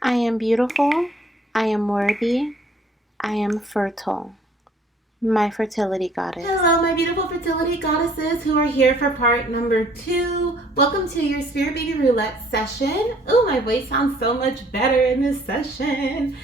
I am beautiful. I am worthy. I am fertile. My fertility goddess. Hello, my beautiful fertility goddesses who are here for part number 2. Welcome to your Spirit Baby Roulette session. Oh, my voice sounds so much better in this session.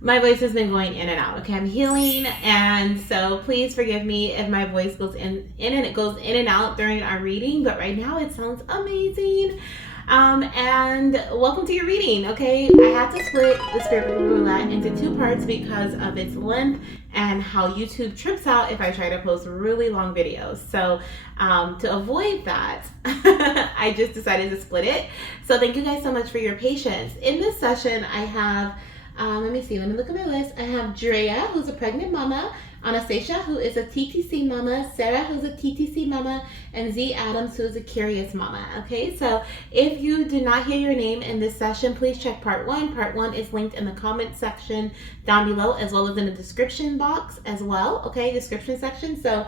My voice has been going in and out. Okay, I'm healing, and so please forgive me if my voice goes in and it goes in and out during our reading, but right now it sounds amazing. And welcome to your reading. Okay, I had to split the Spirit Baby Roulette into 2 parts because of its length and how YouTube trips out if I try to post really long videos. So to avoid that, I just decided to split it. So thank you guys so much for your patience. In this session, I have let me look at my list. I have Drea, who's a pregnant mama, Anastasia, who is a TTC mama, Cerra, who's a TTC mama, and Z Adams, who is a curious mama. Okay, so if you did not hear your name in this session, please check part 1. Part 1 is linked in the comment section down below, as well as in the description box as well. Okay, description section. So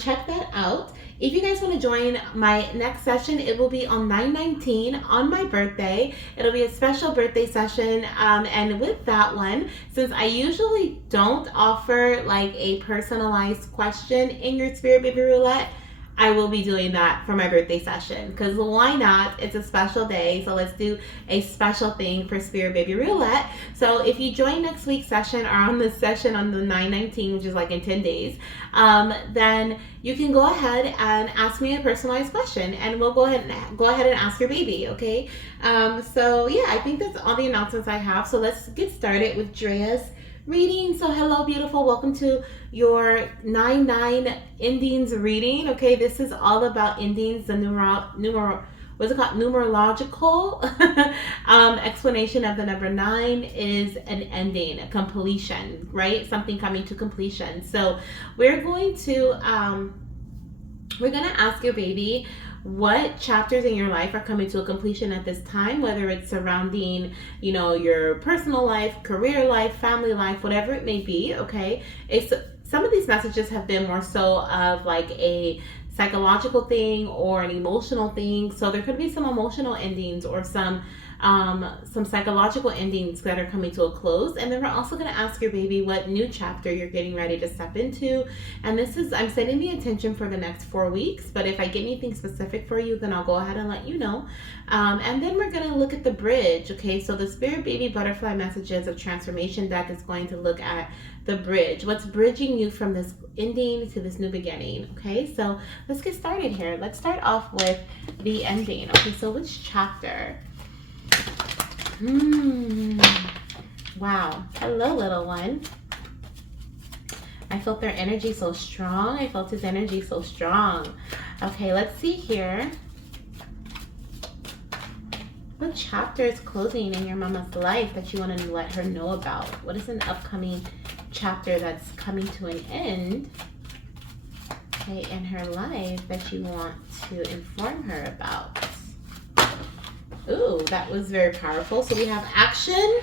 check that out. If you guys want to join my next session, it will be on 9/19 on my birthday. It'll be a special birthday session. And with that one, since I usually don't offer like a personalized question in your Spirit Baby Roulette, I will be doing that for my birthday session, because why not? It's a special day, so let's do a special thing for Spirit Baby Roulette. So if you join next week's session or on this session on the 9/19, which is like in 10 days, then you can go ahead and ask me a personalized question, and we'll go ahead and ask your baby. Okay. So yeah, I think that's all the announcements I have. So let's get started with Drea's reading. So hello, beautiful. Welcome to your 9/9 endings reading. Okay, this is all about endings, the numerological explanation of the number 9 is an ending, a completion, right? Something coming to completion. So we're going to ask your baby what chapters in your life are coming to a completion at this time, whether it's surrounding, your personal life, career life, family life, whatever it may be. Okay, some of these messages have been more so of like a psychological thing or an emotional thing. So there could be some emotional endings or some psychological endings that are coming to a close. And then we're also going to ask your baby what new chapter you're getting ready to step into. And I'm setting the intention for the next 4 weeks, but if I get anything specific for you, then I'll go ahead and let you know. And then we're going to look at the bridge. Okay, so the Spirit Baby Butterfly Messages of Transformation deck is going to look at the bridge. What's bridging you from this ending to this new beginning? Okay, so let's get started here. Let's start off with the ending. Okay, so which chapter? Wow. Hello, little one. I felt their energy so strong. I felt his energy so strong. Okay, let's see here. What chapter is closing in your mama's life that you want to let her know about? What is an upcoming chapter that's coming to an end, okay, in her life that you want to inform her about? Ooh, that was very powerful. So we have action,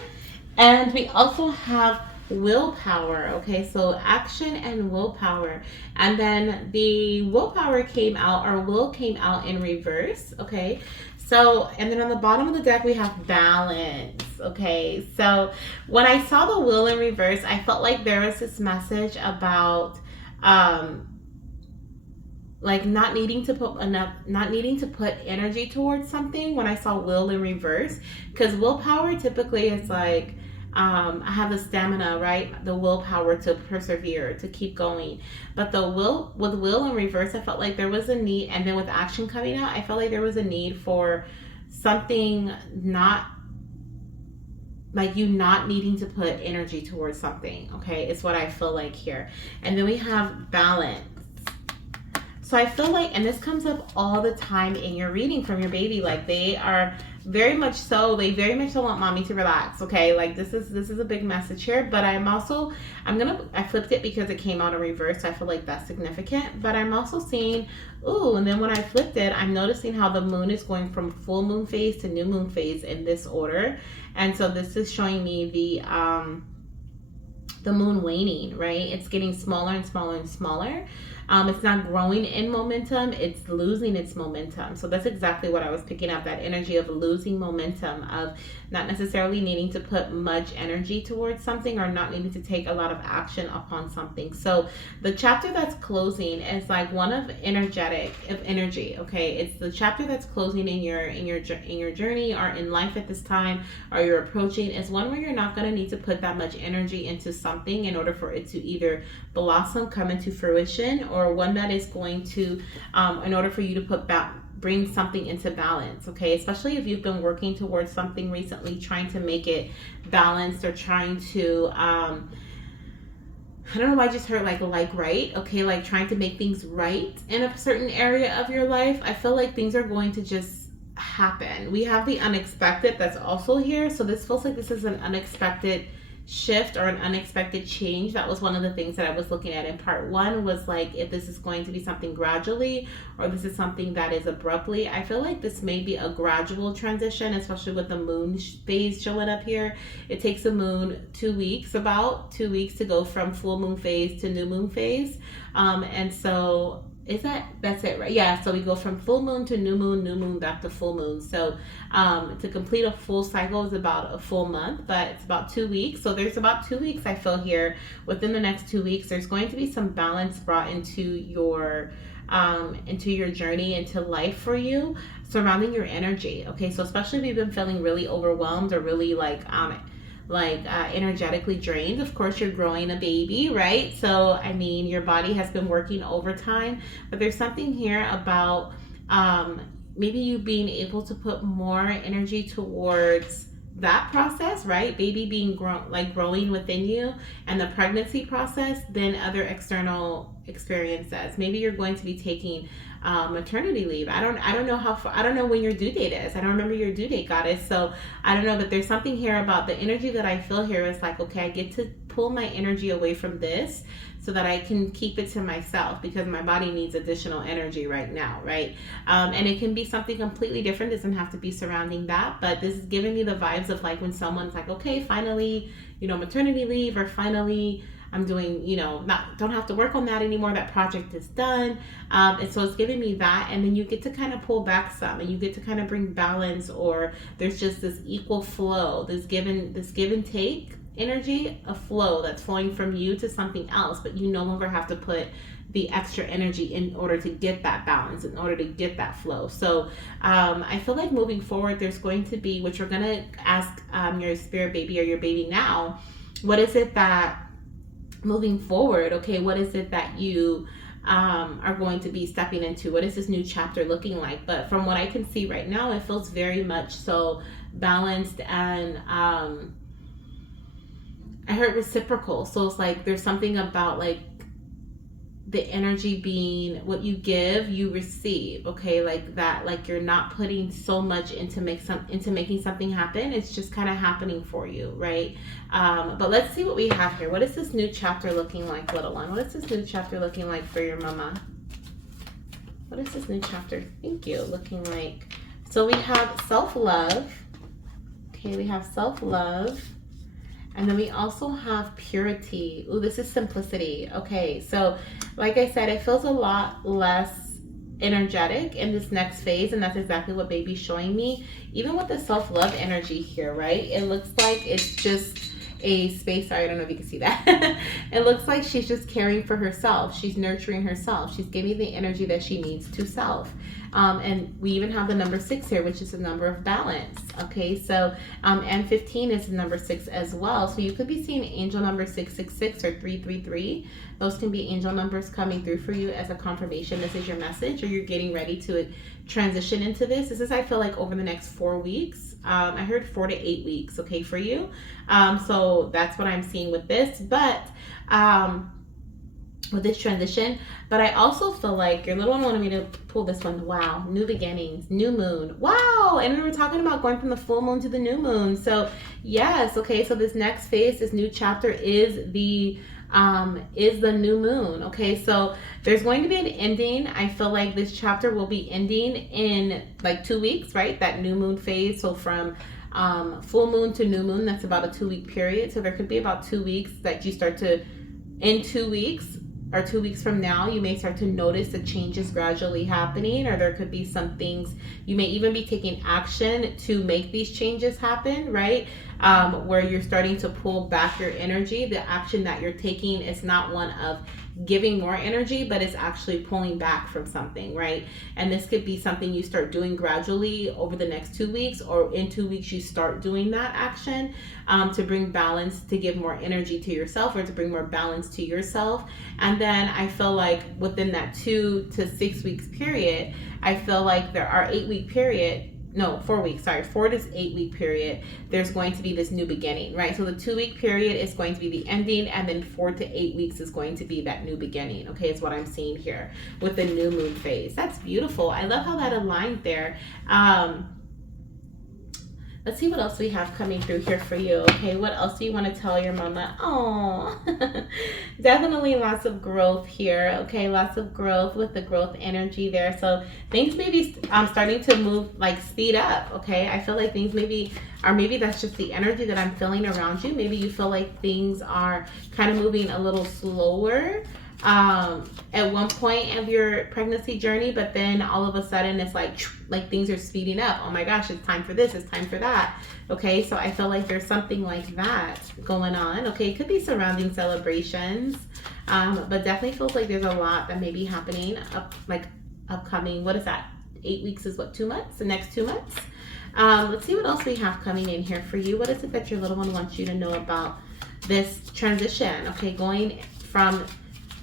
and we also have willpower. Okay, so action and willpower. And then the willpower came out, or will came out in reverse. Okay, so, and then on the bottom of the deck, we have balance. Okay, so when I saw the will in reverse, I felt like there was this message about like not needing to put energy towards something when I saw will in reverse, because willpower typically is like I have the stamina, right? The willpower to persevere, to keep going. But with will in reverse, I felt like there was a need, and then with action coming out, I felt like there was a need for something, not like you not needing to put energy towards something. Okay, it's what I feel like here. And then we have balance. So I feel like, and this comes up all the time in your reading from your baby, like they very much don't want mommy to relax. Okay, like this is a big message here. But I flipped it because it came out in reverse, so I feel like that's significant. But I'm also seeing, and then when I flipped it, I'm noticing how the moon is going from full moon phase to new moon phase in this order. And so this is showing me the moon waning, right? It's getting smaller and smaller and smaller. It's not growing in momentum, it's losing its momentum. So that's exactly what I was picking up, that energy of losing momentum, of not necessarily needing to put much energy towards something, or not needing to take a lot of action upon something. So the chapter that's closing is like one of energy. Okay, it's the chapter that's closing in your journey, or in life at this time, or you're approaching, is one where you're not going to need to put that much energy into something in order for it to either blossom, come into fruition, or one that is going to in order for you to bring something into balance. Okay, especially if you've been working towards something recently, trying to make it balanced, or trying to I don't know why I just heard like right. Okay, like trying to make things right in a certain area of your life. I feel like things are going to just happen. We have the unexpected that's also here. So this feels like this is an unexpected shift, or an unexpected change. That was one of the things that I was looking at in part one, was like if this is going to be something gradually, or this is something that is abruptly. I feel like this may be a gradual transition, especially with the moon phase showing up here. It takes the moon 2 weeks, about 2 weeks, to go from full moon phase to new moon phase. And so that's it, right? Yeah, so we go from full moon to new moon back to full moon. So to complete a full cycle is about a full month, but it's about 2 weeks. So there's about 2 weeks, I feel, here. Within the next 2 weeks, there's going to be some balance brought into your journey, into life for you, surrounding your energy. Okay, so especially if you've been feeling really overwhelmed, or really energetically drained. Of course, you're growing a baby, right? So I mean, your body has been working overtime, but there's something here about maybe you being able to put more energy towards that process, right? Baby being growing within you, and the pregnancy process, than other external experiences. Maybe you're going to be taking maternity leave. I don't know how far, I don't know when your due date is. I don't remember your due date, goddess. So I don't know, but there's something here about the energy that I feel here is like, okay, I get to pull my energy away from this, so that I can keep it to myself, because my body needs additional energy right now, right? And it can be something completely different. It doesn't have to be surrounding that, but this is giving me the vibes of like when someone's like, okay, finally, maternity leave, or finally I'm doing, don't have to work on that anymore. That project is done. And so it's giving me that. And then you get to kind of pull back some, and you get to kind of bring balance, or there's just this equal flow, this give and take energy, a flow that's flowing from you to something else, but you no longer have to put the extra energy in order to get that balance, in order to get that flow. So I feel like moving forward, there's going to be, which we're going to ask your spirit baby, or your baby now, what is it that moving forward, okay, what is it that you are going to be stepping into? What is this new chapter looking like? But from what I can see right now, it feels very much so balanced, and I heard reciprocal. So it's like there's something about like the energy being what you give, you receive. Okay, like that, like you're not putting so much into making something happen. It's just kind of happening for you, right? But let's see what we have here. What is this new chapter looking like, little one? What is this new chapter looking like for your mama? What is this new chapter, thank you, looking like? So we have self-love. Okay, we have self-love. And then we also have purity. Ooh, this is simplicity. Okay, so like I said, it feels a lot less energetic in this next phase, and that's exactly what baby's showing me. Even with the self-love energy here, right? It looks like it's just a space. Sorry, I don't know if you can see that. It looks like she's just caring for herself. She's nurturing herself. She's giving the energy that she needs to self. And we even have the number 6 here, which is the number of balance. Okay, so and 15 is the number 6 as well. So you could be seeing angel number 666 or 333. Those can be angel numbers coming through for you as a confirmation. This is your message, or you're getting ready to transition into this. This is, I feel like, over the next 4 weeks. I heard 4 to 8 weeks, okay, for you. So that's what I'm seeing with this. But with this transition, but I also feel like your little one wanted me to pull this one. Wow, new beginnings, new moon. Wow, and we were talking about going from the full moon to the new moon. So yes, okay, so this next phase, this new chapter is the new moon. Okay, so there's going to be an ending. I feel like this chapter will be ending in like 2 weeks, right? That new moon phase. So from full moon to new moon, that's about a 2 week period. So there could be about 2 weeks that you start to, in 2 weeks, or 2 weeks from now, you may start to notice the changes gradually happening, or there could be some things you may even be taking action to make these changes happen, right? Where you're starting to pull back your energy. The action that you're taking is not one of giving more energy, but it's actually pulling back from something, right? And this could be something you start doing gradually over the next 2 weeks, or in 2 weeks you start doing that action to bring balance, to give more energy to yourself, or to bring more balance to yourself. And then I feel like within that 2 to 6 weeks period, I feel like there are 8-week period, no, 4 weeks, sorry, 4 to 8 week period, there's going to be this new beginning, right? So the 2 week period is going to be the ending, and then 4 to 8 weeks is going to be that new beginning, okay? Is what I'm seeing here with the new moon phase. That's beautiful. I love how that aligned there. Let's see what else we have coming through here for you. Okay, what else do you want to tell your mama? Oh, definitely lots of growth here. Okay, lots of growth with the growth energy there. So things may be starting to move, like speed up. Okay, I feel like things maybe that's just the energy that I'm feeling around you. Maybe you feel like things are kind of moving a little slower at one point of your pregnancy journey, but then all of a sudden it's like things are speeding up. Oh my gosh, it's time for this, it's time for that. Okay, so I feel like there's something like that going on. Okay, it could be surrounding celebrations, but definitely feels like there's a lot that may be happening upcoming. What is that? 8 weeks is what, 2 months? The next 2 months. Let's see what else we have coming in here for you. What is it that your little one wants you to know about this transition? Okay, going from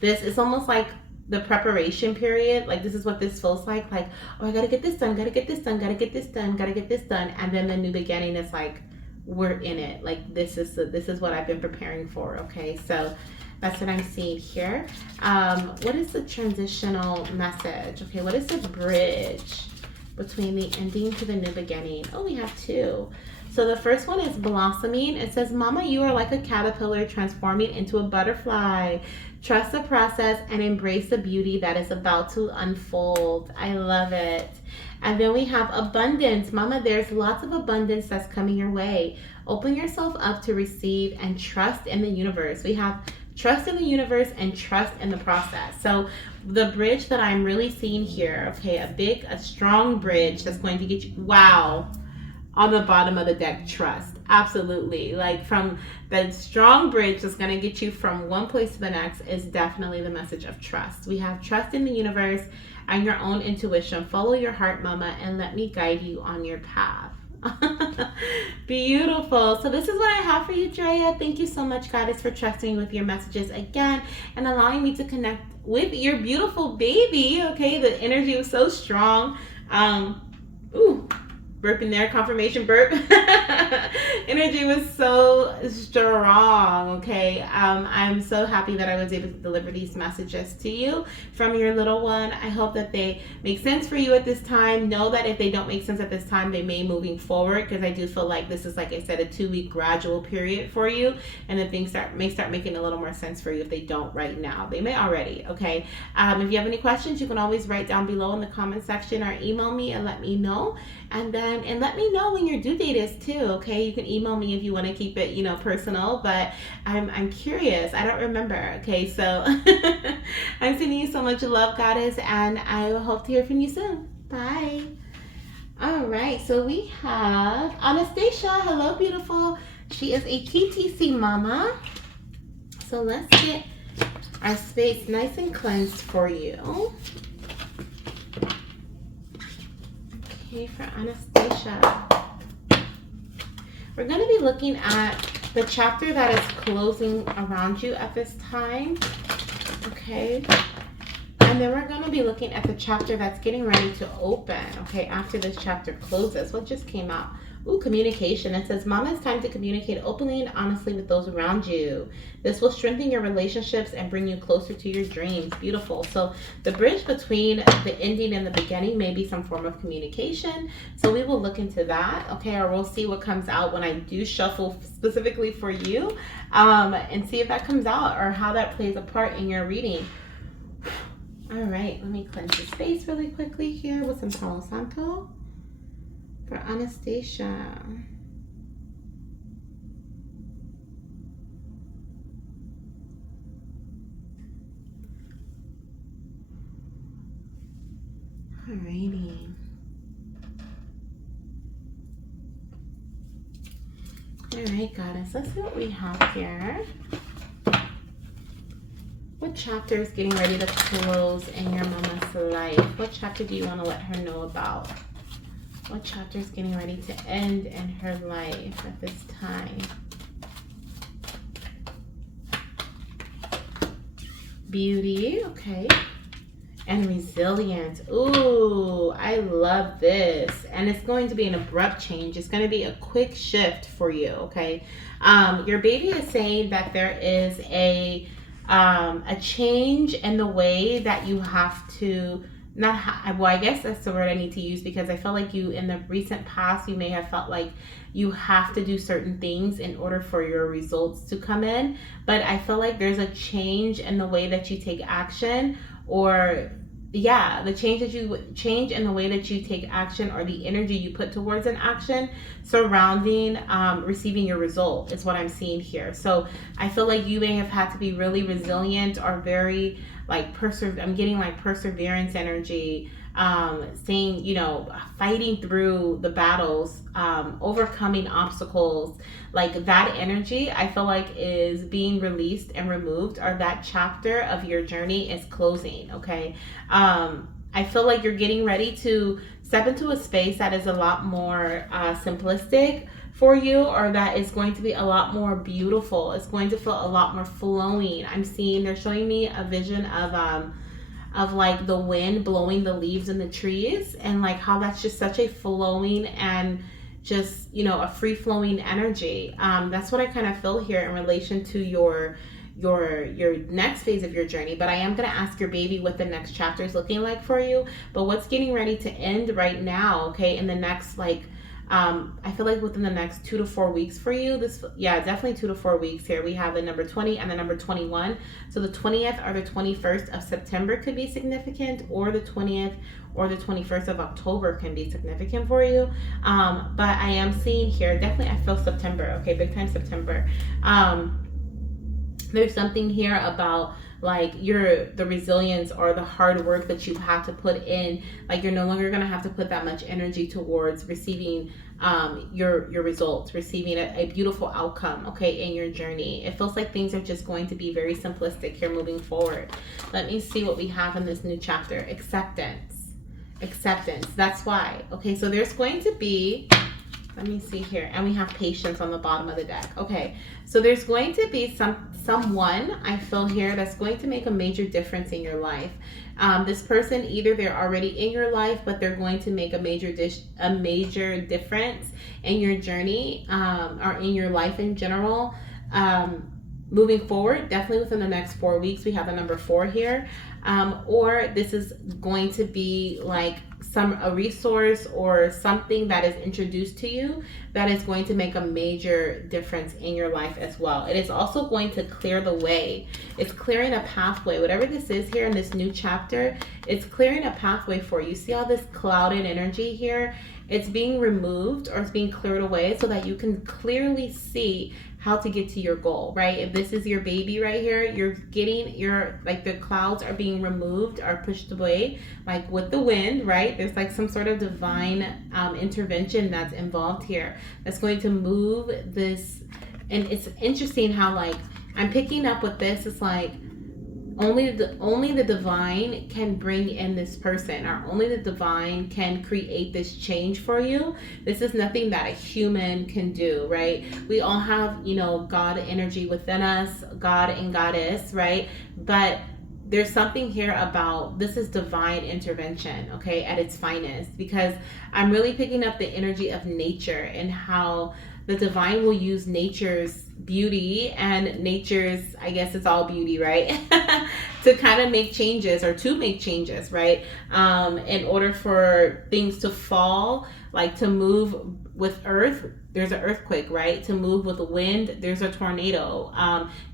this, it's almost like the preparation period. Like, this is what this feels like, oh, I gotta get this done, gotta get this done, gotta get this done, gotta get this done. And then the new beginning is like, we're in it. Like, this is what I've been preparing for. Okay, so that's what I'm seeing here. What is the transitional message? Okay, what is the bridge between the ending to the new beginning? Oh, we have 2. So the first one is blossoming. It says, Mama, you are like a caterpillar transforming into a butterfly. Trust the process and embrace the beauty that is about to unfold. I love it. And then we have abundance. Mama, there's lots of abundance that's coming your way. Open yourself up to receive and trust in the universe. We have trust in the universe and trust in the process. So the bridge that I'm really seeing here, okay, a strong bridge that's going to get you, wow, on the bottom of the deck, trust. Absolutely. Like, from the strong bridge that's going to get you from one place to the next is definitely the message of trust. We have trust in the universe and your own intuition. Follow your heart, Mama, and let me guide you on your path. Beautiful. So this is what I have for you, Drea. Thank you so much, Goddess, for trusting me with your messages again and allowing me to connect with your beautiful baby. Okay, the energy was so strong. Burp in there, confirmation burp. Energy was so strong. Okay, I'm so happy that I was able to deliver these messages to you from your little one. I hope that they make sense for you at this time. Know that if they don't make sense at this time, they may moving forward, because I do feel like this is, like I said, a 2-week gradual period for you, and then things may start making a little more sense for you if they don't right now. They may already. Okay, if you have any questions, you can always write down below in the comment section or email me and let me know. And let me know when your due date is too. Okay, you can email me if you want to keep it, personal, but I'm curious. I don't remember. Okay, so I'm sending you so much love, Goddess, and I hope to hear from you soon. Bye. All right, so we have Anastasia. Hello, beautiful. She is a TTC mama. So let's get our space nice and cleansed for you. Okay, for Anastasia, we're going to be looking at the chapter that is closing around you at this time. Okay, and then we're going to be looking at the chapter that's getting ready to open. Okay, after this chapter closes. What just came out? Ooh, communication. It says, Mama, it's time to communicate openly and honestly with those around you. This will strengthen your relationships and bring you closer to your dreams. Beautiful. So the bridge between the ending and the beginning may be some form of communication. So we will look into that. Okay, or we'll see what comes out when I do shuffle specifically for you, and see if that comes out or how that plays a part in your reading. All right, let me cleanse the space really quickly here with some Palo Santo for Anastasia. All right, goddess, let's see what we have here. What chapter is getting ready to close in your mama's life? What chapter do you want to let her know about? What chapter is getting ready to end in her life at this time? Beauty, okay. And resilience. Ooh, I love this. And it's going to be an abrupt change. It's going to be a quick shift for you, okay? Your baby is saying that there is a change in the way that you have to well, I guess that's the word I need to use, because I feel like you, in the recent past, you may have felt like you have to do certain things in order for your results to come in. But I feel like there's a change in the way that you take action, or the change in the way that you take action, or the energy you put towards an action surrounding receiving your result is what I'm seeing here. So I feel like you may have had to be really resilient, or very like I'm getting like perseverance energy, saying, fighting through the battles, overcoming obstacles. Like that energy, I feel like, is being released and removed, or that chapter of your journey is closing, okay? I feel like you're getting ready to step into a space that is a lot more simplistic for you, or that is going to be a lot more beautiful. It's going to feel a lot more flowing. They're showing me a vision of like the wind blowing the leaves in the trees, and like how that's just such a flowing and just, a free flowing energy. That's what I kind of feel here in relation to your next phase of your journey. But I am going to ask your baby what the next chapter is looking like for you. But what's getting ready to end right now, okay, in the next I feel like within the next 2 to 4 weeks for you, definitely 2 to 4 weeks here. We have the number 20 and the number 21. So the 20th or the 21st of September could be significant, or the 20th or the 21st of October can be significant for you. But I am seeing here, definitely I feel September, okay, big time September. There's something here about like the resilience or the hard work that you've had to put in. Like you're no longer going to have to put that much energy towards receiving your results, receiving a beautiful outcome, okay, in your journey. It feels like things are just going to be very simplistic here moving forward. Let me see what we have in this new chapter. Acceptance. That's why. Okay, so there's going to be, let me see here, and we have patience on the bottom of the deck. Okay, so there's going to be someone I feel here that's going to make a major difference in your life. This person, either they're already in your life, but they're going to make a major difference in your journey, or in your life in general. Moving forward, definitely within the next 4 weeks, we have the number 4 here. Or this is going to be like a resource or something that is introduced to you that is going to make a major difference in your life as well. It is also going to clear the way. It's clearing a pathway. Whatever this is here in this new chapter, it's clearing a pathway for you. See all this clouded energy here? It's being removed, or it's being cleared away, so that you can clearly see how to get to your goal, right? If this is your baby right here, you're getting the clouds are being removed or pushed away, like with the wind, right? There's like some sort of divine intervention that's involved here that's going to move this. And it's interesting how, like, I'm picking up with this. It's like only the divine can bring in this person, or only the divine can create this change for you. This is nothing that a human can do, right? We all have, God energy within us, God and goddess, right? But there's something here about this is divine intervention, okay, at its finest, because I'm really picking up the energy of nature and how the divine will use nature's beauty and nature's, I guess it's all beauty, right? to kind of make changes, right? In order for things to fall, like to move with earth, there's an earthquake, right? To move with the wind, there's a tornado.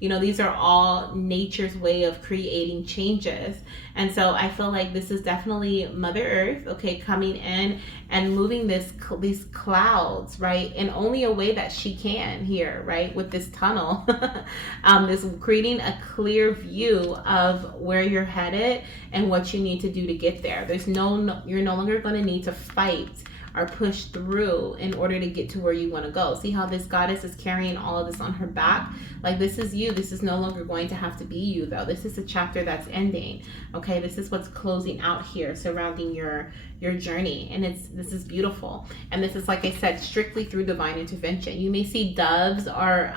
These are all nature's way of creating changes. And so I feel like this is definitely Mother Earth, okay, coming in and moving these clouds, right, in only a way that she can here, right, with this tunnel. This creating a clear view of where you're headed and what you need to do to get there. You're no longer going to need to fight are pushed through in order to get to where you want to go. See how this goddess is carrying all of this on her back? Like, this is you. This is no longer going to have to be you, though. This is a chapter that's ending. Okay, this is what's closing out here surrounding your journey, and this is beautiful. And this is, like I said, strictly through divine intervention. You may see doves or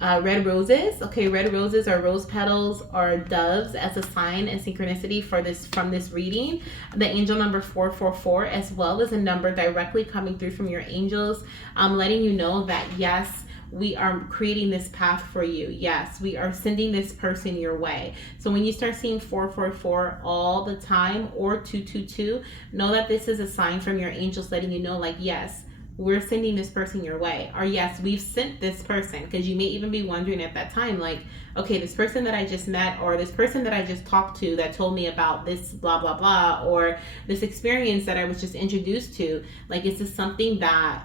red roses. Okay, red roses or rose petals or doves as a sign and synchronicity for this, from this reading. The angel number 444 as well is a number directly coming through from your angels, letting you know that yes, we are creating this path for you. Yes, we are sending this person your way. So when you start seeing 444 all the time or 222, know that this is a sign from your angels letting you know, like, yes, we're sending this person your way. Or yes, we've sent this person. Because you may even be wondering at that time, like, okay, this person that I just met, or this person that I just talked to that told me about this blah blah blah, or this experience that I was just introduced to, like, is this something that,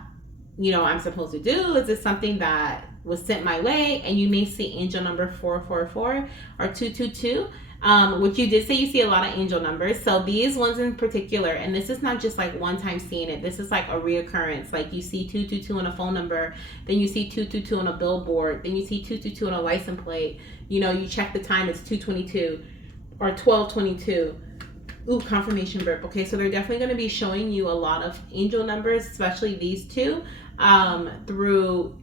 you know, I'm supposed to do? Is this something that was sent my way? And you may see angel number 444 or 222, which you did say you see a lot of angel numbers. So these ones in particular, and this is not just like one time seeing it, this is like a reoccurrence. Like, you see 222 on a phone number, then you see 222 on a billboard, then you see 222 on a license plate. You know, you check the time, it's 222 or 1222. Ooh, confirmation burp. Okay, so they're definitely going to be showing you a lot of angel numbers, especially these two, through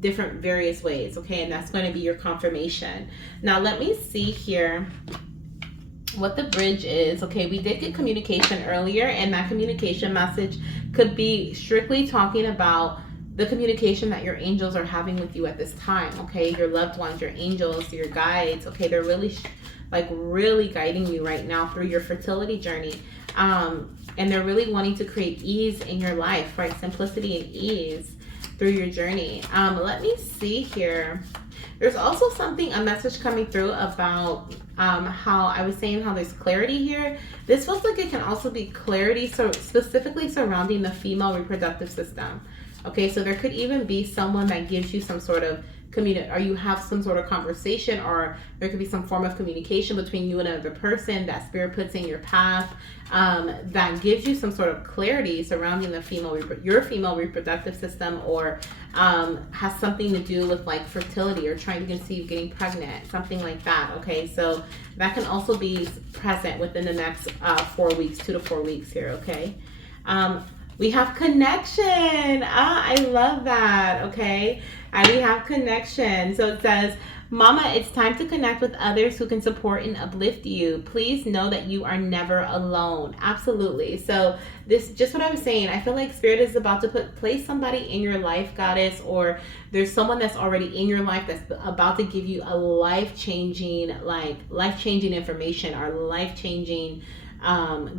different various ways. Okay, and that's going to be your confirmation. Now let me see here what the bridge is. Okay, we did get communication earlier, and that communication message could be strictly talking about the communication that your angels are having with you at this time. Okay, your loved ones, your angels, your guides. Okay, they're really really guiding you right now through your fertility journey, and they're really wanting to create ease in your life, right? Simplicity and ease through your journey. Let me see here. There's also a message coming through about how I was saying how there's clarity here. This feels like it can also be clarity, so specifically surrounding the female reproductive system. Okay, so there could even be someone that gives you some sort of or you have some sort of conversation, or there could be some form of communication between you and another person that spirit puts in your path, that gives you some sort of clarity surrounding the your female reproductive system, or has something to do with like fertility or trying to conceive, getting pregnant, something like that. Okay, so that can also be present within the next 4 weeks, 2 to 4 weeks here. Okay. We have connection. I love that. Okay. We have connection. So it says, Mama, it's time to connect with others who can support and uplift you. Please know that you are never alone. Absolutely. So this, just what I was saying, I feel like Spirit is about to place somebody in your life, Goddess, or there's someone that's already in your life that's about to give you a life-changing information or life-changing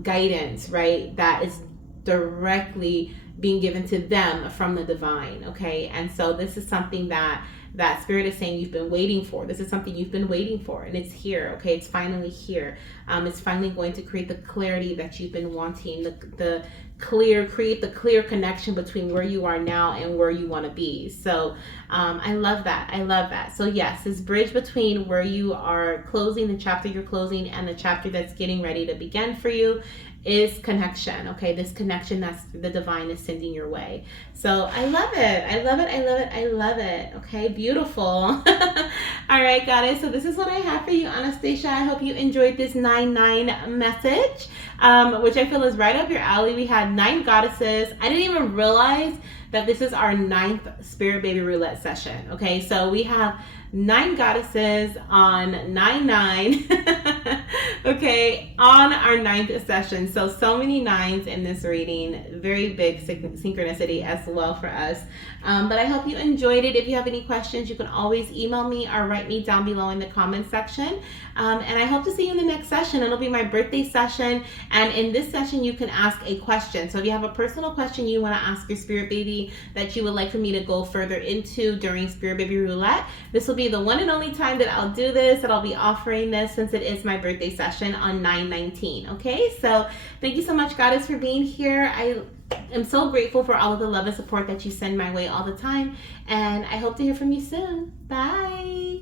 guidance, right? That is directly being given to them from the divine. Okay, and so this is something that Spirit is saying you've been waiting for. This is something you've been waiting for, and it's here. Okay, it's finally here. It's finally going to create the clarity that you've been wanting, create the clear connection between where you are now and where you want to be. So I love that. So yes, this bridge between where you are closing, the chapter you're closing, and the chapter that's getting ready to begin for you is connection. Okay, this connection that's the divine is sending your way. So I love it. Okay, beautiful. All right, Goddess, so this is what I have for you, Anastasia. I hope you enjoyed this 9-9 message, which I feel is right up your alley. We had 9 goddesses. I didn't even realize that this is our 9th Spirit Baby Roulette session. Okay, so we have 9 goddesses on 9-9. Okay, on our 9th session. So many 9s in this reading. Very big synchronicity as well for us. But I hope you enjoyed it. If you have any questions, you can always email me or write me down below in the comment section. And I hope to see you in the next session. It'll be my birthday session. And in this session, you can ask a question. So if you have a personal question you want to ask your Spirit Baby that you would like for me to go further into during Spirit Baby Roulette, this will be the one and only time that I'll do this, that I'll be offering this, since it is my birthday session on 9/19. Okay, so thank you so much, Goddess, for being here. I am so grateful for all of the love and support that you send my way all the time, and I hope to hear from you soon. Bye.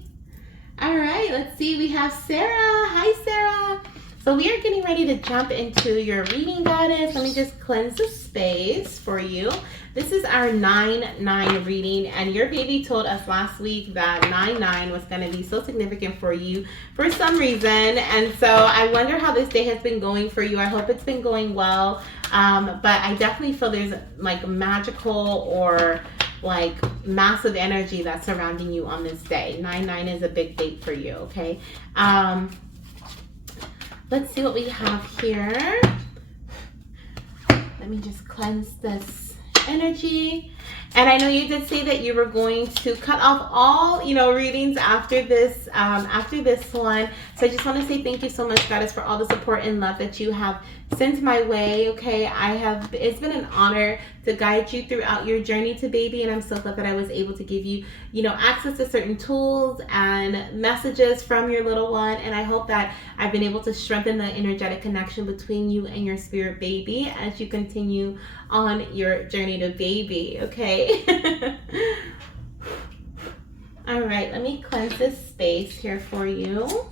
All right, let's see. We have Cerra. Hi, Cerra. So we are getting ready to jump into your reading, goddess. Let me just cleanse the space for you. This is our 9-9 reading, and your baby told us last week that 9-9 was going to be so significant for you for some reason. And so I wonder how this day has been going for you. I hope it's been going well. But I definitely feel there's like magical or like massive energy that's surrounding you on this day. 9-9 is a big date for you, okay? Let's see what we have here. Let me just cleanse this energy. And I know you did say that you were going to cut off all, readings after this one. So I just want to say thank you so much, goddess, for all the support and love that you have sent my way. Okay, it's been an honor to guide you throughout your journey to baby, and I'm so glad that I was able to give you, access to certain tools and messages from your little one. And I hope that I've been able to strengthen the energetic connection between you and your spirit baby as you continue on your journey to baby. Okay. All right, let me cleanse this space here for you. All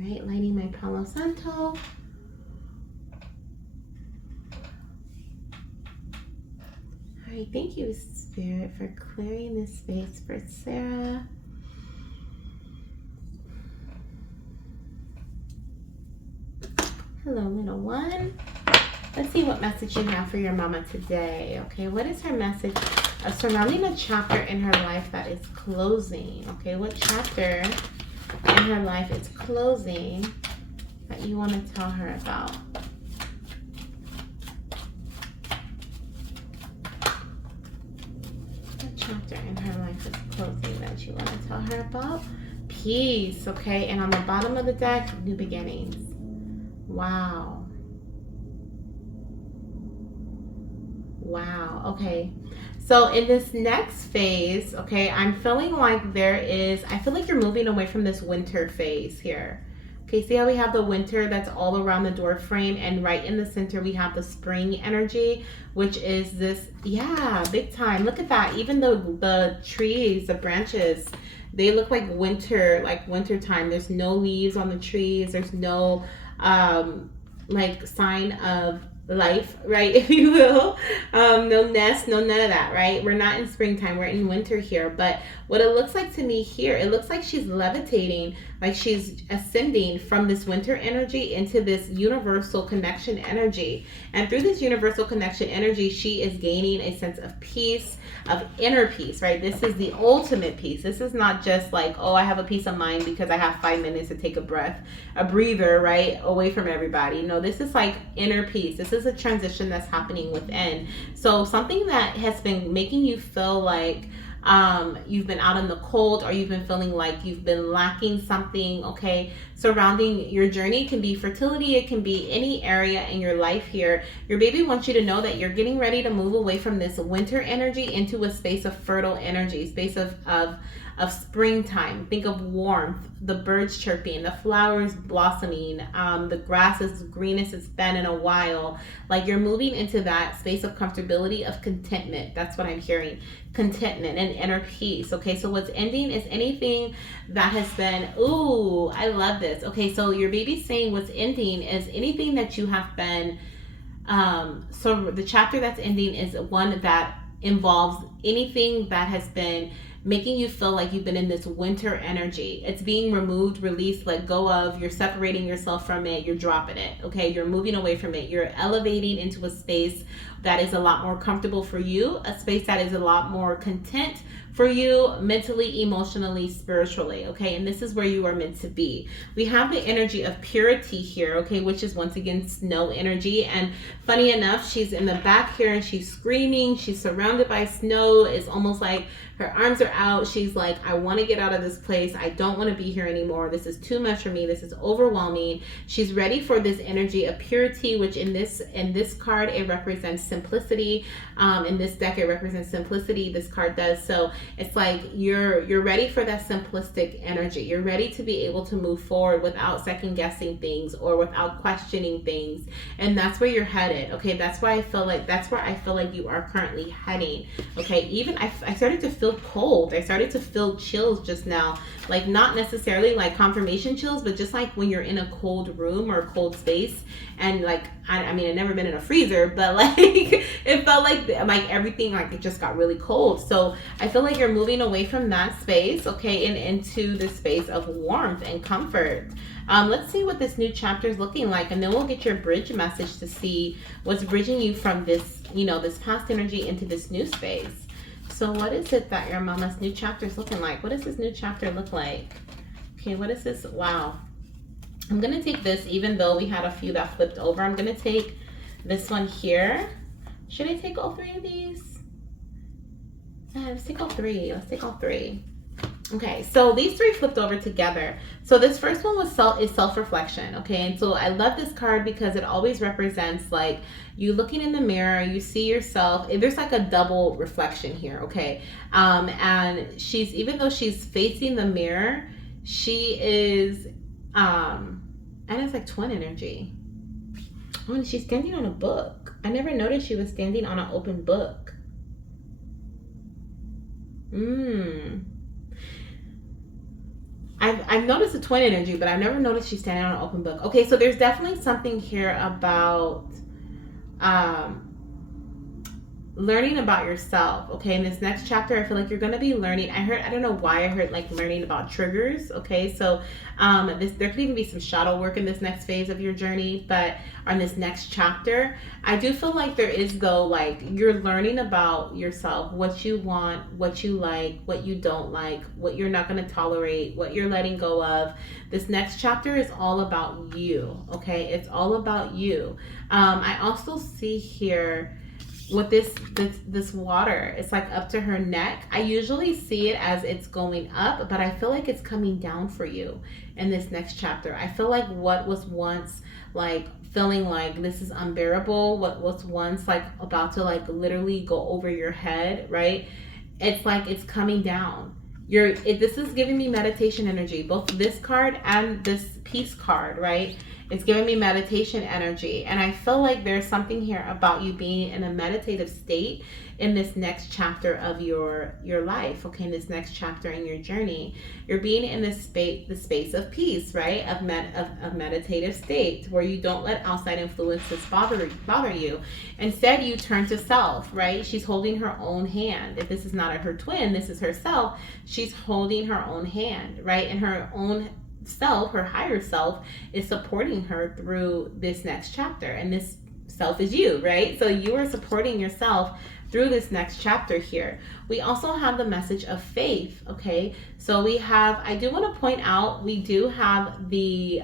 right, lighting my Palo Santo. All right, thank you, Spirit, for clearing this space for Cerra. Hello, little one. Let's see what message you have for your mama today. Okay, what is her message surrounding a chapter in her life that is closing? Okay, what chapter in her life is closing that you want to tell her about? What chapter in her life is closing that you want to tell her about? Peace, okay? And on the bottom of the deck, new beginnings. Wow. Wow. Okay. So in this next phase, okay, I'm feeling like I feel like you're moving away from this winter phase here. Okay, see how we have the winter that's all around the door frame, and right in the center we have the spring energy, which is this, big time. Look at that. Even the trees, the branches, they look like winter time. There's no leaves on the trees. There's no like sign of life, right, if you will. No nest, no none of that, right? We're not in springtime, we're in winter here. But what it looks like to me here, it looks like she's levitating, like she's ascending from this winter energy into this universal connection energy. And through this universal connection energy, she is gaining a sense of peace, of inner peace, right? This is the ultimate peace. This is not just like, oh, I have a peace of mind because I have 5 minutes to take a breather, right, away from everybody. No, this is like inner peace. This is a transition that's happening within. So something that has been making you feel like you've been out in the cold, or you've been feeling like you've been lacking something, okay, surrounding your journey. It can be fertility, it can be any area in your life here. Your baby wants you to know that you're getting ready to move away from this winter energy into a space of fertile energy, space of springtime. Think of warmth, the birds chirping, the flowers blossoming, the grass is greenest it's been in a while. Like you're moving into that space of comfortability, of contentment. That's what I'm hearing. Contentment and inner peace. Okay, so what's ending is anything that has been, ooh, I love this. Okay, so your baby's saying what's ending is anything that you have been, so the chapter that's ending is one that involves anything that has been making you feel like you've been in this winter energy. It's being removed, released, let go of. You're separating yourself from it. You're dropping it. Okay, you're moving away from it. You're elevating into a space that is a lot more comfortable for you, a space that is a lot more content for you mentally, emotionally, spiritually. Okay, and this is where you are meant to be. We have the energy of purity here, okay, which is once again snow energy. And funny enough, she's in the back here and she's screaming. She's surrounded by snow. It's almost like her arms are out. She's like, I want to get out of this place. I don't want to be here anymore. This is too much for me. This is overwhelming. She's ready for this energy of purity, which in this card, it represents simplicity. In this deck, it represents simplicity. This card does. So it's like you're ready for that simplistic energy. You're ready to be able to move forward without second guessing things or without questioning things. And that's where you're headed. Okay, that's where I feel like you are currently heading. Okay, even I started to feel cold. I started to feel chills just now. Like, not necessarily like confirmation chills, but just like when you're in a cold room or a cold space, and like I mean, I've never been in a freezer, but like it felt like everything, like it just got really cold. So I feel like you're moving away from that space, okay, and into this space of warmth and comfort. Let's see what this new chapter is looking like, and then we'll get your bridge message to see what's bridging you from this, this past energy into this new space. So what is it that your mama's new chapter is looking like? What does this new chapter look like? Okay, what is this? Wow. I'm going to take this, even though we had a few that flipped over. I'm going to take this one here. Should I take all three of these? Let's take all three. Okay, so these three flipped over together. So this first one was self-reflection, okay? And so I love this card because it always represents like you looking in the mirror, you see yourself. There's like a double reflection here, okay? And even though she's facing the mirror, she is, and it's like twin energy. Oh, and she's standing on a book. I never noticed she was standing on an open book. I've noticed the twin energy, but I've never noticed she's standing on an open book. Okay, so there's definitely something here about learning about yourself. Okay, in this next chapter, I feel like you're going to be learning. I don't know why I heard like learning about triggers. Okay, so there could even be some shadow work in this next phase of your journey, but on this next chapter, I do feel like there is, though, like you're learning about yourself, what you want, what you like, what you don't like, what you're not going to tolerate, what you're letting go of. This next chapter is all about you. Okay, it's all about you. I also see here with this water, it's like up to her neck. I usually see it as it's going up, but I feel like it's coming down for you in this next chapter. I feel like what was once like feeling like this is unbearable, what was once like about to like literally go over your head, right? It's like it's coming down. This is giving me meditation energy, both this card and this peace card, right? It's giving me meditation energy. And I feel like there's something here about you being in a meditative state in this next chapter of your life, okay? In this next chapter in your journey, you're being in this space, the space of peace, right? Of meditative state where you don't let outside influences bother you. Instead, you turn to self, right? She's holding her own hand. If this is not her twin, this is herself. She's holding her own hand, right? And her own self, her higher self, is supporting her through this next chapter, and this self is you, right? So you are supporting yourself through this next chapter here. We also have the message of faith, okay? So we have, I do want to point out, we do have the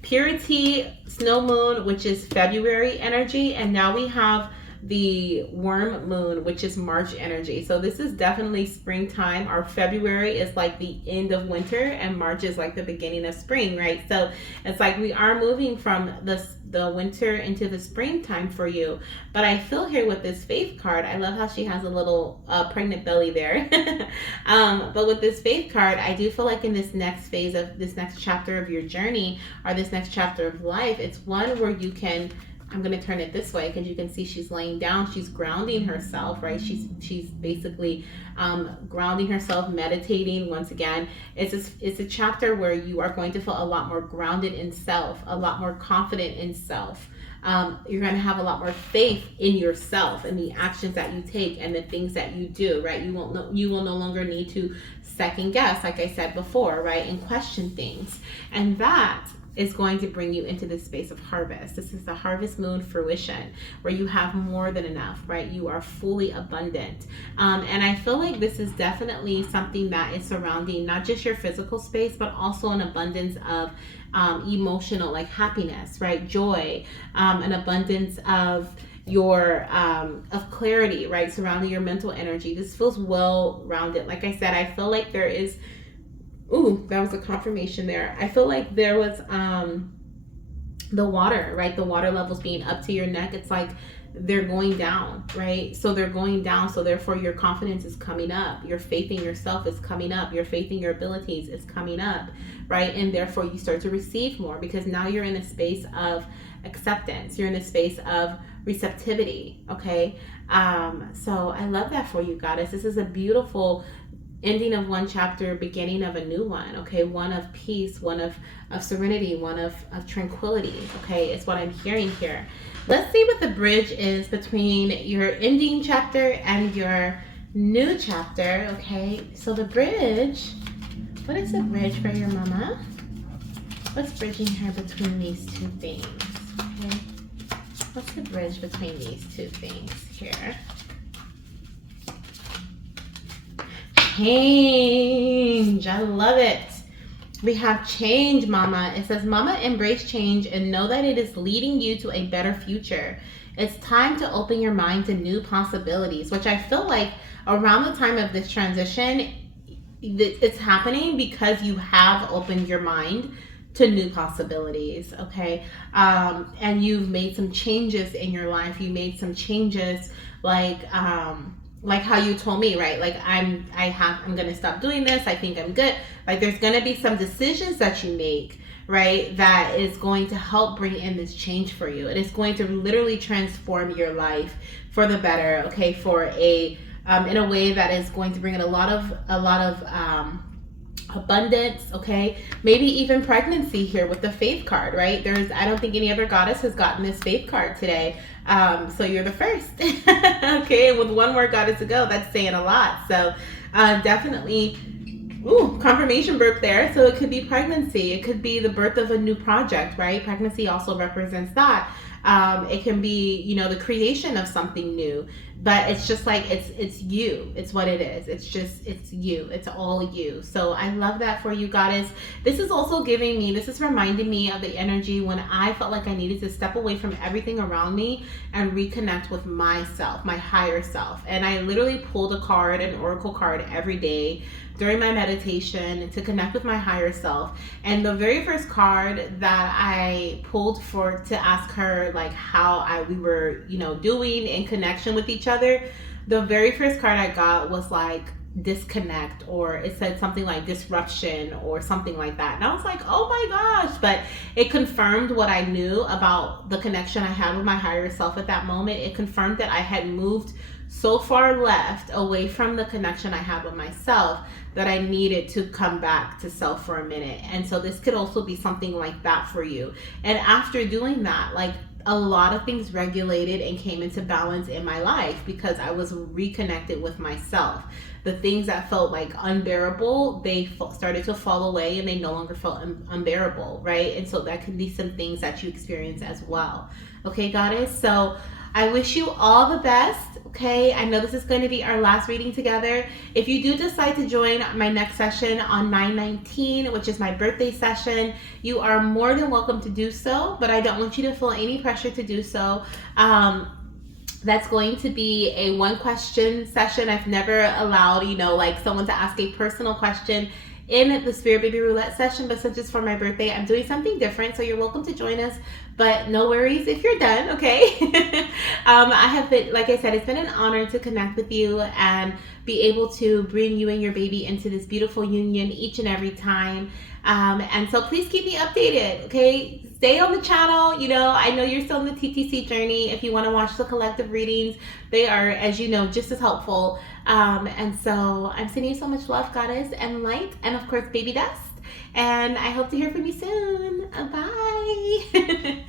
Purity Snow Moon, which is February energy, and now we have the Worm Moon, which is March energy. So this is definitely springtime. Our February is like the end of winter, and March is like the beginning of spring, right? So it's like we are moving from the winter into the springtime for you. But I feel here with this faith card, I love how she has a little pregnant belly there. But with this faith card, I do feel like in this next phase of this next chapter of your journey, or this next chapter of life, it's one where you can, I'm going to turn it this way because you can see she's laying down. She's grounding herself, right? She's basically grounding herself, meditating. Once again, it's a chapter where you are going to feel a lot more grounded in self, a lot more confident in self. You're going to have a lot more faith in yourself and the actions that you take and the things that you do, right? You will no longer need to second guess, like I said before, right? And question things. And that is going to bring you into this space of harvest. This is the harvest moon fruition, where you have more than enough, right? You are fully abundant. And I feel like this is definitely something that is surrounding not just your physical space, but also an abundance of emotional, like happiness, right? Joy, an abundance of your of clarity, right? Surrounding your mental energy. This feels well rounded. Like I said, I feel like there is, ooh, that was a confirmation there. I feel like there was the water, right? The water levels being up to your neck, it's like they're going down, right? So they're going down. So therefore your confidence is coming up. Your faith in yourself is coming up. Your faith in your abilities is coming up, right? And therefore you start to receive more because now you're in a space of acceptance. You're in a space of receptivity, okay? So I love that for you, goddess. This is a beautiful ending of one chapter, beginning of a new one, okay? One of peace, one of serenity, one of tranquility, okay? It's what I'm hearing here. Let's see what the bridge is between your ending chapter and your new chapter, okay? So the bridge, what is the bridge for your mama? What's bridging her between these two things, okay? What's the bridge between these two things here? Change. I love it. We have change, mama. It says, mama, embrace change and know that it is leading you to a better future. It's time to open your mind to new possibilities, which I feel like around the time of this transition, it's happening because you have opened your mind to new possibilities, okay? And you've made some changes in your life. You made some changes like how you told me, right? Like I'm gonna stop doing this. I think I'm good. Like there's gonna be some decisions that you make, right? That is going to help bring in this change for you. It is going to literally transform your life for the better, okay? For in a way that is going to bring in a lot of abundance, okay? Maybe even pregnancy here with the faith card, right? I don't think any other goddess has gotten this faith card today. So you're the first. Okay, with one more goddess to go, that's saying a lot. So definitely, confirmation birth there. So it could be pregnancy. It could be the birth of a new project, right? Pregnancy also represents that. It can be, the creation of something new, but it's just like, it's you. It's what it is. It's you. It's all you. So I love that for you, goddess. This is reminding me of the energy when I felt like I needed to step away from everything around me and reconnect with myself, my higher self. And I literally pulled an oracle card every day during my meditation to connect with my higher self. And the very first card that I pulled to ask her like how we were, doing in connection with each other, the very first card I got was like disconnect, or it said something like disruption or something like that. And I was like, oh my gosh, but it confirmed what I knew about the connection I had with my higher self at that moment. It confirmed that I had moved so far left away from the connection I had with myself that I needed to come back to self for a minute. And so this could also be something like that for you. And after doing that, like a lot of things regulated and came into balance in my life because I was reconnected with myself. The things that felt like unbearable, they started to fall away and they no longer felt unbearable, right? And so that could be some things that you experience as well. Okay, goddess? So I wish you all the best. Okay, I know this is going to be our last reading together. If you do decide to join my next session on 9/19, which is my birthday session, you are more than welcome to do so, but I don't want you to feel any pressure to do so. That's going to be a one question session. I've never allowed, like someone to ask a personal question in the Spirit Baby Roulette session, but since it's for my birthday, I'm doing something different, so you're welcome to join us, but no worries if you're done, okay? I have been, like I said, it's been an honor to connect with you and be able to bring you and your baby into this beautiful union each and every time. And so please keep me updated, okay? Stay on the channel. I know you're still in the TTC journey. If you want to watch the collective readings, they are, as you know, just as helpful. And so I'm sending you so much love, goddess, and light, and of course, baby dust. And I hope to hear from you soon. Bye.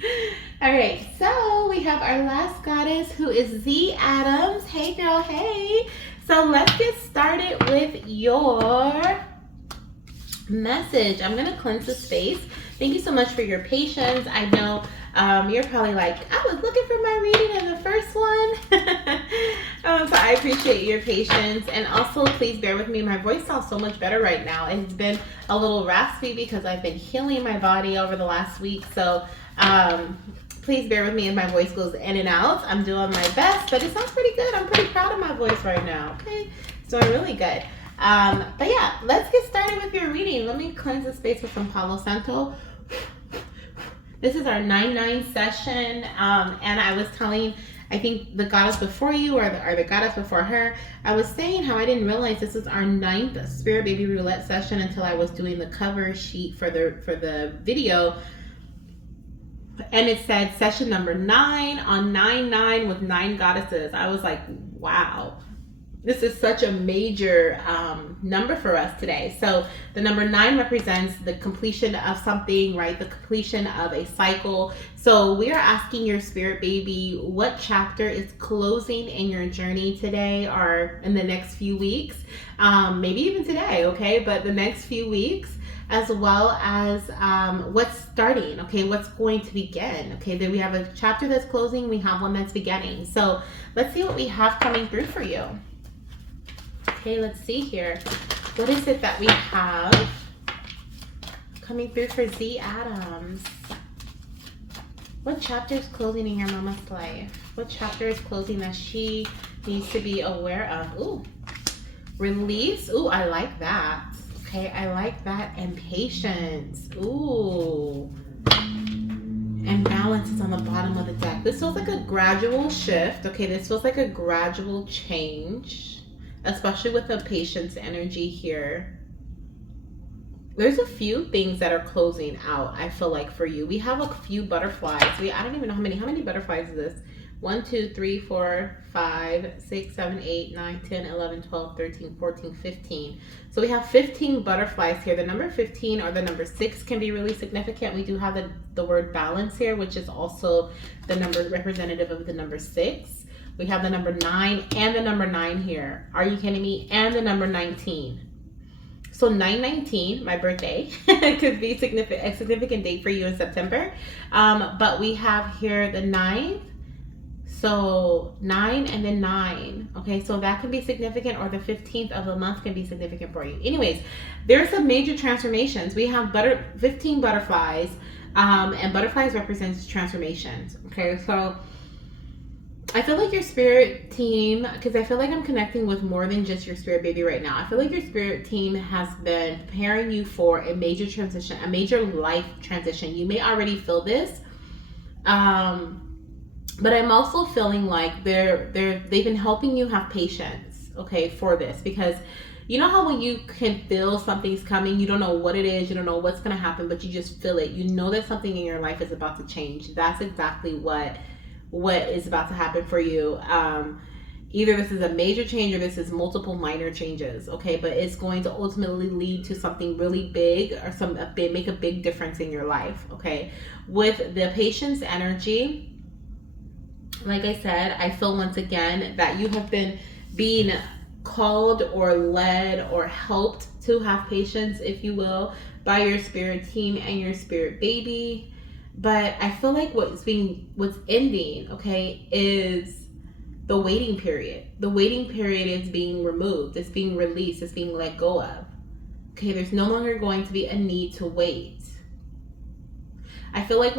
All right, so we have our last goddess, who is Z Adams. Hey, girl, hey. So let's get started with your message. I'm gonna cleanse the space. Thank you so much for your patience. I know you're probably like, I was looking for my reading in the first one. So I appreciate your patience, and also please bear with me. My voice sounds so much better right now. It's been a little raspy because I've been healing my body over the last week. So please bear with me if my voice goes in and out. I'm doing my best, but it sounds pretty good. I'm pretty proud of my voice right now. Okay, it's doing really good. But yeah, let's get started with your reading. Let me cleanse the space with some Palo Santo. This is our 9-9 session, and I was telling, I think the goddess before you or the goddess before her, I was saying how I didn't realize this is our 9th Spirit Baby Roulette session until I was doing the cover sheet for the video, and it said session number 9 on 9-9 with 9 goddesses. I was like, wow. This is such a major number for us today. So the number 9 represents the completion of something, right? The completion of a cycle. So we are asking your spirit baby, what chapter is closing in your journey today or in the next few weeks? Maybe even today, okay? But the next few weeks, as well as what's starting, okay? What's going to begin, okay? Then we have a chapter that's closing. We have one that's beginning. So let's see what we have coming through for you. Okay, let's see here. What is it that we have coming through for Z Adams? What chapter is closing in your mama's life? What chapter is closing that she needs to be aware of? Ooh, release. Ooh, I like that. Okay, I like that. And patience. Ooh. And balance is on the bottom of the deck. This feels like a gradual shift. Okay, this feels like a gradual change. Especially with the patience energy here. There's a few things that are closing out, I feel like, for you. We have a few butterflies. I don't even know how many butterflies is this? 1, 2, 3, 4, 5, 6, 7, 8, 9, 10, 11, 12, 13, 14, 15. So we have 15 butterflies here. The number 15 or the number 6 can be really significant. We do have the word balance here, which is also the number representative of the number 6. We have the number 9 and the number 9 here. Are you kidding me? And the number 19. So 9/19, my birthday, could be a significant date for you in September. But we have here the 9th. So 9 and then 9. Okay, so that can be significant, or the 15th of the month can be significant for you. Anyways, there's some major transformations. We have 15 butterflies, and butterflies represents transformations. Okay, so I feel like your spirit team, because I feel like I'm connecting with more than just your spirit baby right now. I feel like your spirit team has been preparing you for a major transition, a major life transition. You may already feel this, but I'm also feeling like they've been helping you have patience, okay, for this, because you know how when you can feel something's coming, you don't know what it is, you don't know what's going to happen, but you just feel it. You know that something in your life is about to change. That's exactly what is about to happen for you. Either this is a major change or this is multiple minor changes, okay? But it's going to ultimately lead to something really big or make a big difference in your life, okay? With the patience energy, like I said, I feel once again that you have been being called or led or helped to have patience, if you will, by your spirit team and your spirit baby. But I feel like what's ending, okay, is the waiting period. The waiting period is being removed. It's being released. It's being let go of. Okay, there's no longer going to be a need to wait. I feel like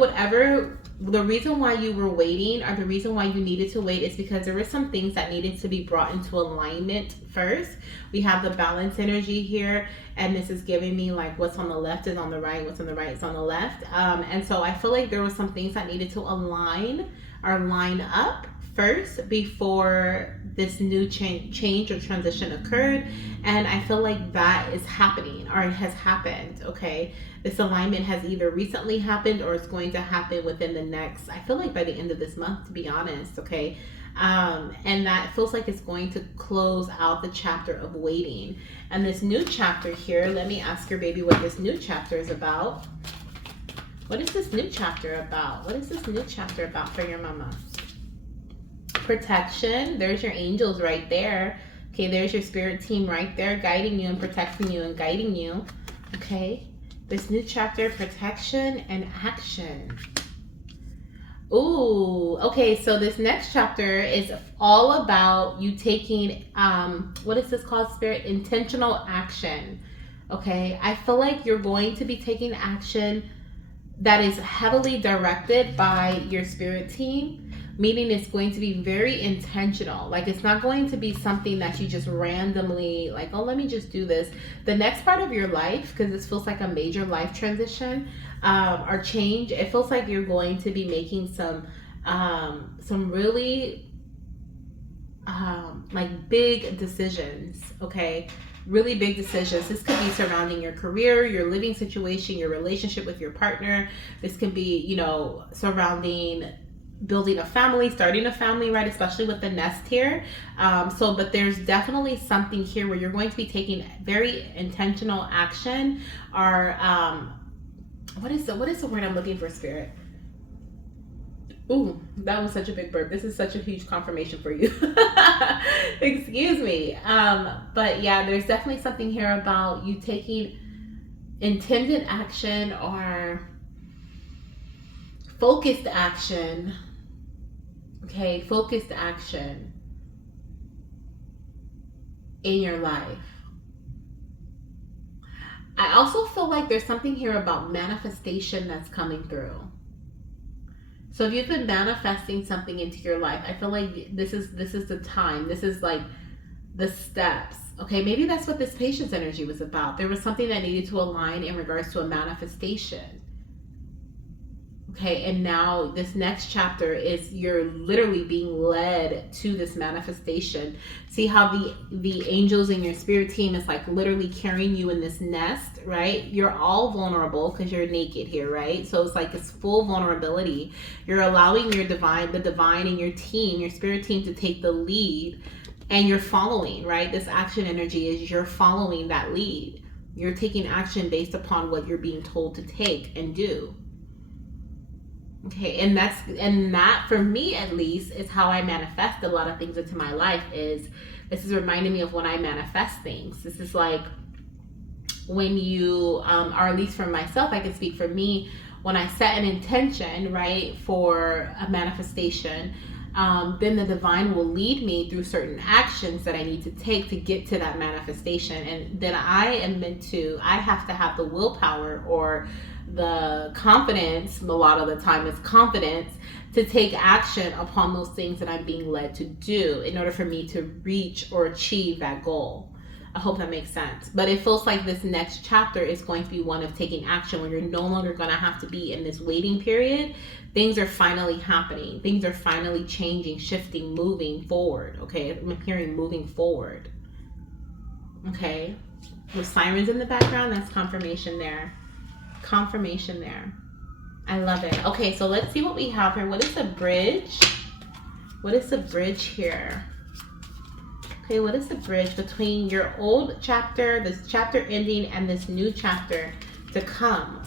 the reason why you were waiting or the reason why you needed to wait is because there were some things that needed to be brought into alignment first. We have the balance energy here, and this is giving me like what's on the left is on the right, what's on the right is on the left. And so I feel like there were some things that needed to align or line up first before this new change or transition occurred. And I feel like that is happening or it has happened, okay? This alignment has either recently happened or it's going to happen within the next, I feel like by the end of this month, to be honest, okay? And that feels like it's going to close out the chapter of waiting. And this new chapter here, let me ask your baby what this new chapter is about. What is this new chapter about? What is this new chapter about for your mama? Protection. There's your angels right there. Okay, there's your spirit team right there guiding you and protecting you and guiding you. Okay, this new chapter, protection and action. Ooh, okay, so this next chapter is all about you taking, what is this called, Spirit? Intentional action. Okay, I feel like you're going to be taking action that is heavily directed by your spirit team. meaning it's going to be very intentional. Like, it's not going to be something that you just randomly, like, oh, let me just do this. The next part of your life, because this feels like a major life transition or change, it feels like you're going to be making some really like big decisions, okay? Really big decisions. This could be surrounding your career, your living situation, your relationship with your partner. This could be, you know, surrounding building a family, starting a family, right? Especially with the nest here. But there's definitely something here where you're going to be taking very intentional action, or what is the word I'm looking for, Spirit? Ooh, that was such a big burp. This is such a huge confirmation for you. Excuse me. But yeah, there's definitely something here about you taking intended action or focused action. Okay, focused action in your life. I also feel like there's something here about manifestation that's coming through. So if you've been manifesting something into your life, I feel like this is the time. This is like the steps. Okay, maybe that's what this patience energy was about. There was something that needed to align in regards to a manifestation. Okay, and now this next chapter is you're literally being led to this manifestation. See how the angels in your spirit team is like literally carrying you in this nest, right? You're all vulnerable because you're naked here, right? So it's like it's full vulnerability. You're allowing the divine in your team, your spirit team, to take the lead, and you're following, right? This action energy is you're following that lead. You're taking action based upon what you're being told to take and do. Okay, and that for me at least is how I manifest a lot of things into my life. This is reminding me of when I manifest things. This is like when you or at least for myself, I can speak for me, when I set an intention, right, for a manifestation, then the divine will lead me through certain actions that I need to take to get to that manifestation. And then I have to have the willpower or the confidence, a lot of the time it's confidence, to take action upon those things that I'm being led to do in order for me to reach or achieve that goal. I hope that makes sense. But it feels like this next chapter is going to be one of taking action, where you're no longer going to have to be in this waiting period. Things are finally happening. Things are finally changing, shifting, moving forward. Okay, I'm hearing moving forward. Okay, with sirens in the background, that's confirmation there. Confirmation there. I love it. Okay, so let's see what we have here. What is the bridge? What is the bridge here? Okay, what is the bridge between your old chapter, this chapter ending, and this new chapter to come?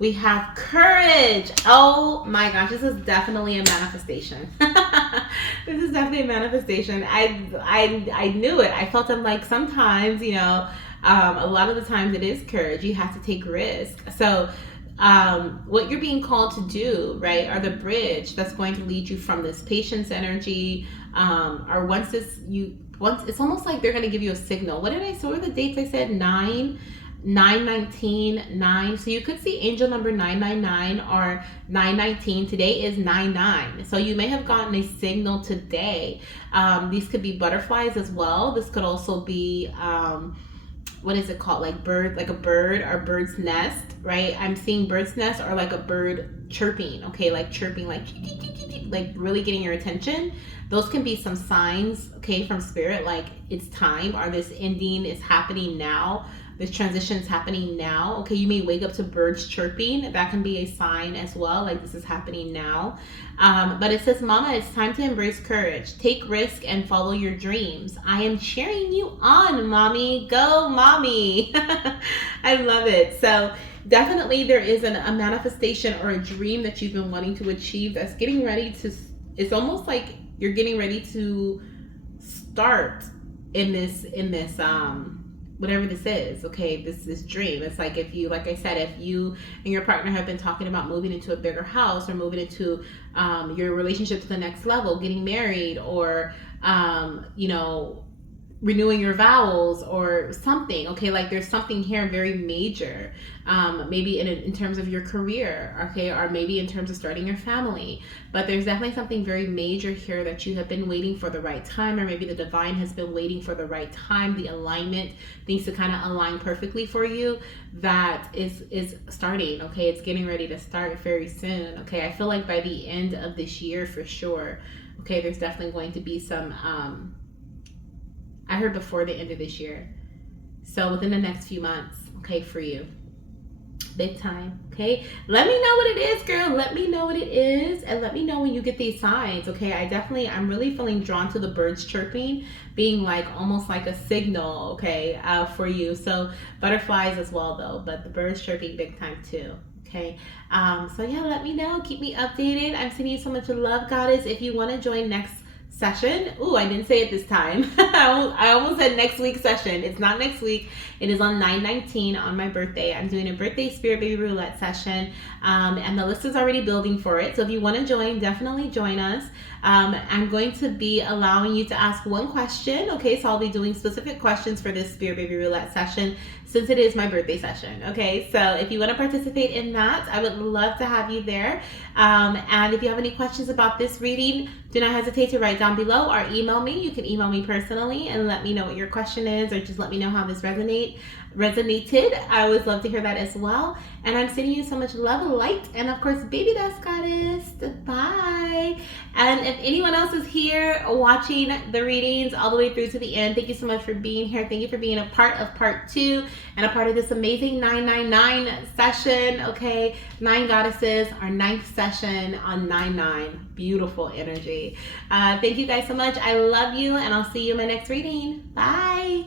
We have courage. Oh my gosh, this is definitely a manifestation. This is definitely a manifestation. I knew it. I felt I'm like, sometimes, you know, a lot of the times it is courage. You have to take risk. So what you're being called to do, right, are the bridge that's going to lead you from this patience energy, or once it's almost like they're going to give you a signal. What were the dates I said? 9/19, 9. So you could see angel number 999 or 919. Today is 9/9. So you may have gotten a signal today. These could be butterflies as well. This could also be what is it called? Like a bird or bird's nest, right? I'm seeing bird's nest, or like a bird chirping, okay? Like chirping, like really getting your attention. Those can be some signs, okay, from spirit, like it's time, or this ending is happening now. This transition is happening now. Okay, you may wake up to birds chirping. That can be a sign as well, like this is happening now. But it says, Mama, it's time to embrace courage. Take risk and follow your dreams. I am cheering you on, Mommy. Go, Mommy. I love it. So definitely there is a manifestation or a dream that you've been wanting to achieve that's getting ready to, it's almost like you're getting ready to start in this whatever this is, okay, this dream. It's like if you and your partner have been talking about moving into a bigger house, or moving into your relationship to the next level, getting married, or renewing your vows or something. Okay, like there's something here very major, maybe in terms of your career, okay, or maybe in terms of starting your family. But there's definitely something very major here that you have been waiting for the right time, or maybe the divine has been waiting for the right time, the alignment, things to kind of align perfectly for you, that is starting. Okay, it's getting ready to start very soon. Okay, I feel like by the end of this year for sure. Okay, there's definitely going to be some I heard before the end of this year. So within the next few months, okay, for you. Big time. Okay. Let me know what it is, girl. Let me know what it is. And let me know when you get these signs. Okay. I'm really feeling drawn to the birds chirping, being like almost like a signal, okay, for you. So butterflies as well though, but the birds chirping big time too. Okay. So yeah, let me know. Keep me updated. I'm sending you so much love, goddess. If you want to join next session. Ooh, I didn't say it this time. I almost said next week's session. It's not next week. It is on 9/19 on my birthday. I'm doing a birthday spirit baby roulette session, and the list is already building for it. So if you want to join, definitely join us. I'm going to be allowing you to ask one question. Okay, so I'll be doing specific questions for this spirit baby roulette session since it is my birthday session. Okay, so if you want to participate in that, I would love to have you there. And if you have any questions about this reading, do not hesitate to write down below or email me. You can email me personally and let me know what your question is, or just let me know how this resonated. I always love to hear that as well. And I'm sending you so much love and light, and of course, baby dust, goddess. Bye. And if anyone else is here watching the readings all the way through to the end, thank you so much for being here. Thank you for being a part of part 2 and a part of this amazing 999 session. Okay, 9 goddesses, our 9th session on 9/9. Beautiful energy. Thank you guys so much. I love you, and I'll see you in my next reading. Bye.